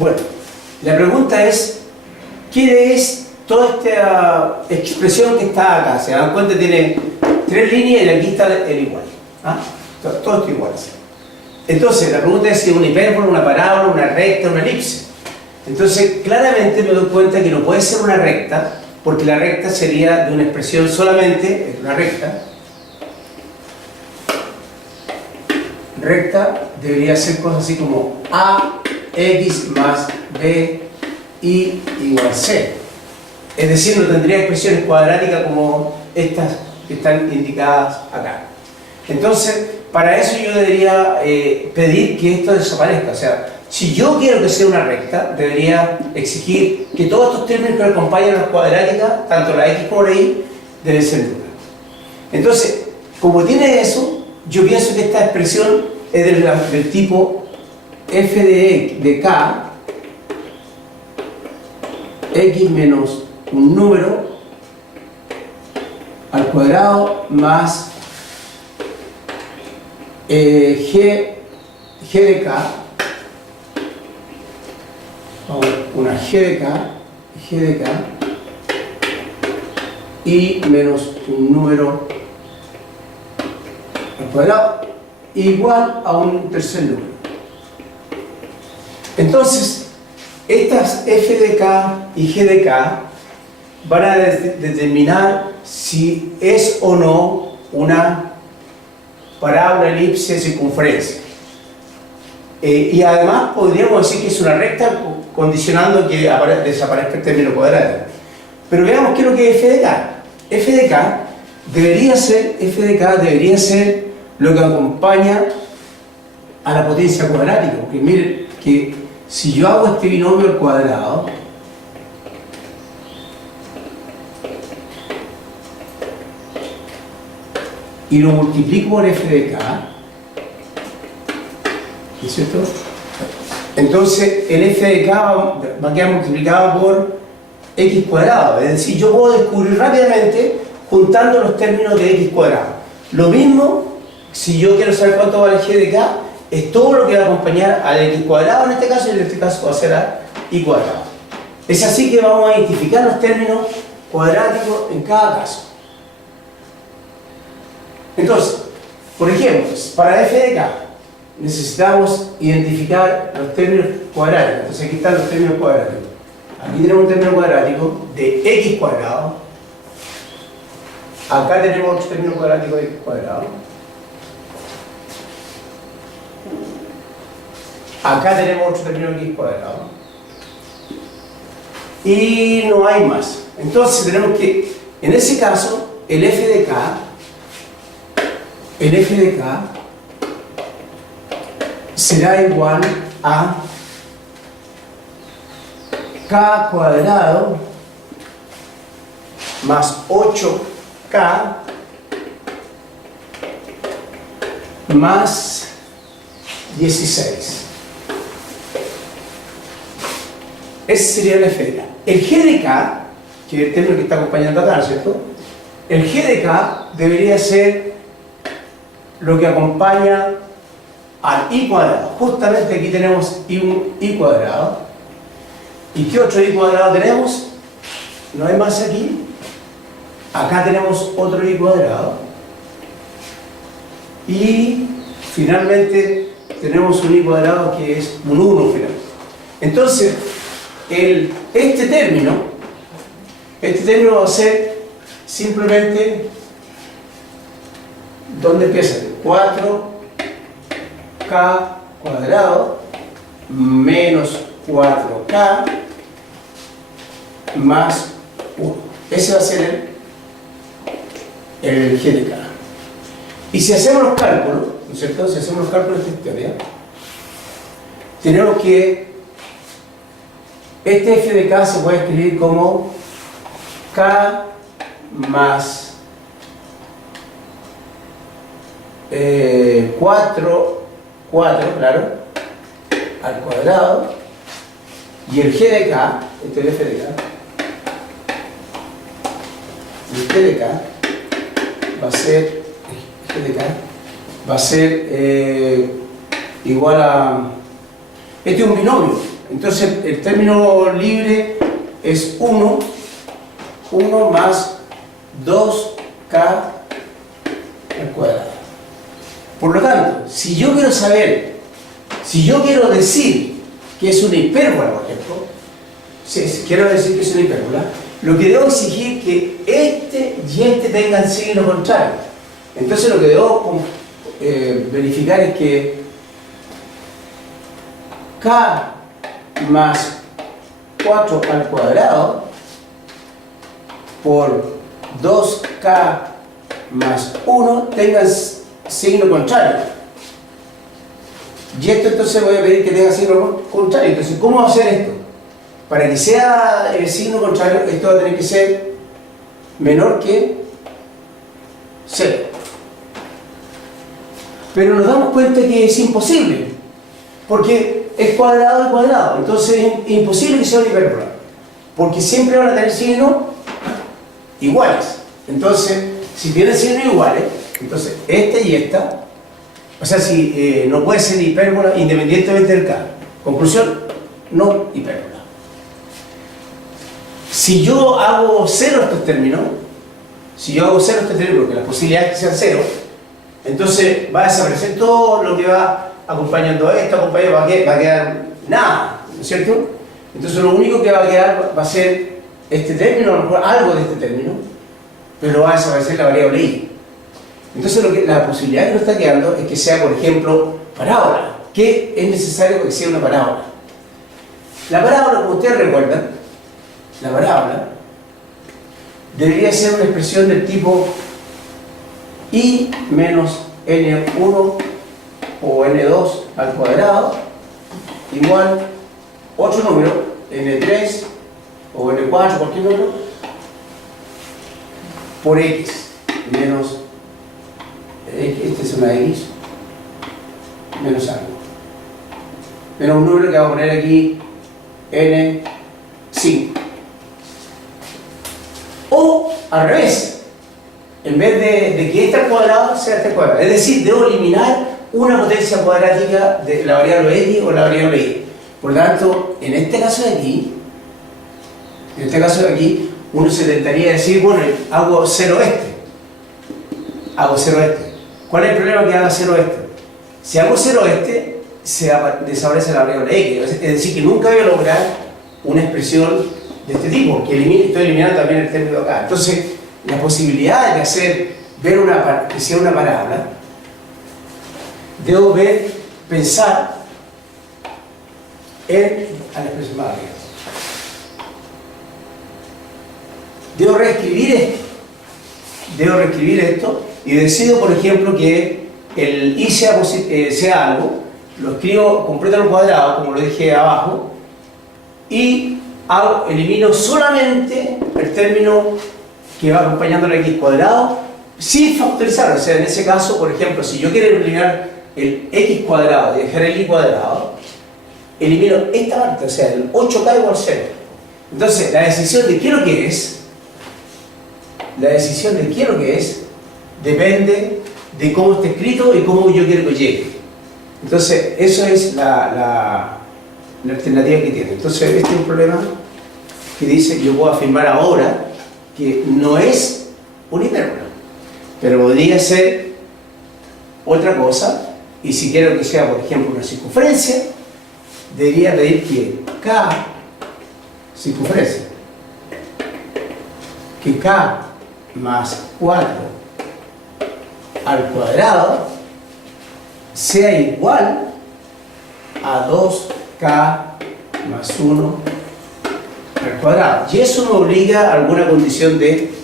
Bueno, la pregunta es, ¿qué es toda esta expresión que está acá? Se dan cuenta, tiene 3 líneas y aquí está el igual. ¿Ah? Todo esto igual. Entonces, la pregunta es si es una hipérbola, una parábola, una recta, una elipse. Entonces, claramente me doy cuenta que no puede ser una recta, porque la recta sería de una expresión solamente, una recta. Recta debería ser cosas así como ax más b y igual c. Es decir, no tendría expresiones cuadráticas como estas que están indicadas acá. Entonces, para eso yo debería pedir que esto desaparezca. O sea, si yo quiero que sea una recta, debería exigir que todos estos términos que acompañan a las cuadráticas, tanto la x como la y, deben ser nulas. Entonces, como tiene eso, yo pienso que esta expresión es del tipo f de k, x menos un número al cuadrado más g de k, una g de k y menos un número al cuadrado igual a un tercer número. Entonces, estas f de k y g de k van a determinar si es o no una parábola, elipse, circunferencia. Y además podríamos decir que es una recta condicionando que desaparezca el término cuadrático. Pero veamos qué es lo que es f de k. F de k debería ser lo que acompaña a la potencia cuadrática. Porque miren que si yo hago este binomio al cuadrado, y lo multiplico por f de k, ¿no es cierto? Entonces el f de k va a quedar multiplicado por x cuadrado. Es decir, yo puedo descubrir rápidamente juntando los términos de x cuadrado. Lo mismo, si yo quiero saber cuánto vale g de k, es todo lo que va a acompañar al x cuadrado en este caso, y en este caso va a ser a y cuadrado. Es así que vamos a identificar los términos cuadráticos en cada caso. Entonces, por ejemplo, para f de k necesitamos identificar los términos cuadráticos. Entonces aquí están los términos cuadráticos. Aquí tenemos un término cuadrático de x cuadrado. Acá tenemos otro término cuadrático de x cuadrado. Acá tenemos otro término de x cuadrado. Y no hay más. Entonces tenemos que, en ese caso, el f de k será igual a k cuadrado más 8k más 16. Ese sería el f de k. El g de k, que es el término que está acompañando acá, ¿cierto? El g de k debería ser lo que acompaña al i cuadrado. Justamente aquí tenemos un i cuadrado. ¿Y qué otro i cuadrado tenemos? No hay más aquí. Acá tenemos otro i cuadrado. Y finalmente tenemos un i cuadrado que es un 1 finalmente. Entonces, este término va a ser simplemente, ¿dónde empieza? 4k cuadrado menos 4k más 1. Ese va a ser el g de k. Y si hacemos los cálculos, ¿no es cierto? Si hacemos los cálculos de esta historia, tenemos que este f de k se puede escribir como k más 4, claro, al cuadrado, y el g de k, este es el f de k, el g de k va a ser igual a, este es un binomio, Entonces el término libre es 1 más 2k al cuadrado. Por lo tanto, si yo quiero saber, si yo quiero decir que es una hipérbola, por ejemplo, si quiero decir que es una hipérbola, lo que debo exigir es que este y este tengan signo contrario. Entonces lo que debo verificar es que k más 4 al cuadrado por 2k más 1 tengan signo contrario. Y esto entonces voy a pedir que tenga signo contrario. Entonces, ¿cómo va a hacer esto? Para que sea el signo contrario, esto va a tener que ser menor que 0. Pero nos damos cuenta que es imposible, porque es cuadrado y cuadrado, entonces es imposible que sea una hipérbola, porque siempre van a tener signos iguales. Entonces, si tienen signos iguales, entonces este y esta, o sea, si no puede ser hipérbola independientemente del k. Conclusión, no hipérbola. Si yo hago cero estos términos, porque las posibilidades que sean cero, entonces va a desaparecer todo lo que va acompañando a esto, va a quedar nada, ¿no es cierto? Entonces lo único que va a quedar va a ser este término, a lo mejor algo de este término, pero va a desaparecer la variable y. Entonces la posibilidad que nos está quedando es que sea, por ejemplo, parábola. ¿Qué es necesario que sea una parábola? La parábola, como ustedes recuerdan, la parábola debería ser una expresión del tipo i menos n1 o n2 al cuadrado igual otro número, n3 o n4, cualquier número, por x menos, esta es una x, menos algo. Menos un número que vamos a poner aquí, n5. O al revés, en vez de que este al cuadrado sea este al cuadrado. Es decir, debo eliminar una potencia cuadrática de la variable x o la variable y. Por lo tanto, en este caso de aquí, uno se tentaría decir, bueno, hago 0 este. ¿Cuál es el problema que haga 0 este? Si hago 0 este, desaparece la variable x. Es decir, que nunca voy a lograr una expresión de este tipo, que estoy eliminando también el término acá. Entonces, la posibilidad de que sea una parábola, debo pensar a la expresión más arriba. Debo reescribir esto y decido, por ejemplo, que el i sea algo, lo escribo completo al cuadrado, como lo dije abajo, y elimino solamente el término que va acompañando el x cuadrado sin factorizar. O sea, en ese caso, por ejemplo, si yo quiero eliminar el x cuadrado y dejar el y cuadrado, elimino esta parte, o sea, el 8k igual 0. Entonces, la decisión de qué es lo que es, depende de cómo está escrito y cómo yo quiero que llegue. Entonces, eso es la alternativa que tiene. Entonces, este es un problema que dice que yo puedo afirmar ahora que no es una hipérbola, pero podría ser otra cosa, y si quiero que sea, por ejemplo, una circunferencia, debería pedir que k circunferencia, que k más 4 al cuadrado sea igual a 2k más 1 al cuadrado. Y eso me obliga a alguna condición de